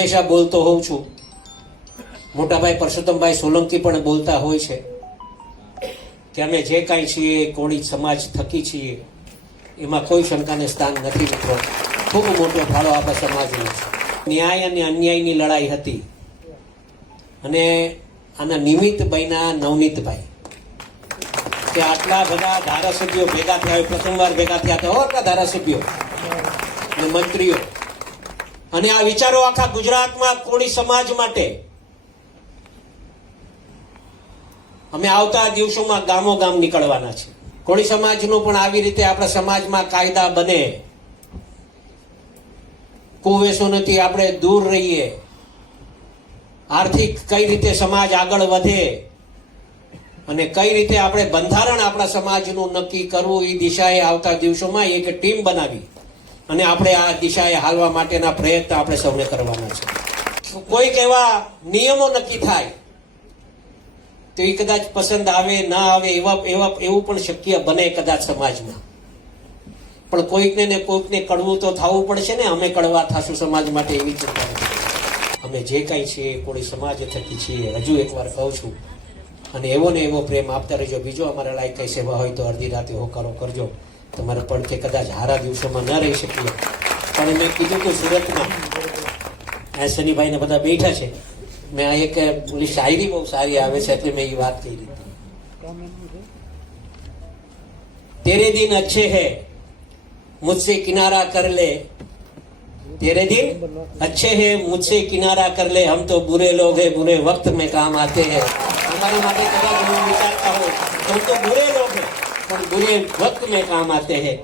હંમેશા બોલતો હોઉં છું, મોટાભાઈ પરસોત્તમભાઈ સોલંકી પણ બોલતા હોય છે કે અમે જે કાંઈ છીએ કોળી સમાજ થકી છીએ, એમાં કોઈ શંકાને સ્થાન નથી. મિત્રો, ખૂબ મોટો ફાળો આપણા સમાજનો છે. ન્યાય અને અન્યાયની લડાઈ હતી અને આના નિમિત્ત બન્યા નવનીતભાઈ કે આટલા બધા ધારાસભ્યો ભેગા થયા, પ્રથમવાર ભેગા થયા હતા આટલા ધારાસભ્યો અને મંત્રીઓ, અને આ વિચારો આખા ગુજરાતમાં કોળી સમાજ માટે અમે આવતા દિવસોમાં ગામો ગામ નીકળવાના છે. કોળી સમાજનું પણ આવી રીતે આપણા સમાજમાં કાયદા બને, કુવેસોથી આપણે દૂર રહીએ, આર્થિક કઈ રીતે સમાજ આગળ વધે અને કઈ રીતે આપણે બંધારણ આપણા સમાજનું નક્કી કરવું, એ દિશાએ આવતા દિવસોમાં એક ટીમ બનાવી અને આપણે આ દિશાએ હાલવા માટેના પ્રયત્ન આપણે સૌને કરવાના છે. કોઈક એવા નિયમો નક્કી થાય તો એ કદાચ પસંદ આવે ના આવે એવું પણ શક્ય બને કદાચ સમાજમાં, પણ કોઈકને ને કોઈકને કડવું તો થવું પડશે ને. અમે કડવા થશું સમાજ માટે, એવી ચિંતા નથી. અમે જે કાંઈ છીએ કોળી સમાજ થકી છીએ, હજુ એકવાર કહું છું, અને એવો ને એવો પ્રેમ આપતા રહેજો. બીજો અમારા લાયક કઈ સેવા હોય તો અડધી રાતે હોકારો કરજો. તમારે પણ કે કદાચ હારા દિવસોમાં ન રહી શકીએ, પણ મેં કીધું કે સુરતમાં શનિભાઈને બધા બેઠા છે, મેં આ એક શાયરી બહુ સારી આવે છે એટલે મેં એ વાત કહી દીધી. તેરે દિન અચ્છે હૈ मुझसे किनारा कर ले, तेरे दिन अच्छे हैं मुझसे किनारा कर ले, हम तो बुरे लोग हैं बुरे वक्त में काम आते हैं. हमारे માટે કદાચ હું વિચારતા હો, हम तो बुरे लोग हैं પણ बुरे वक्त में काम आते हैं.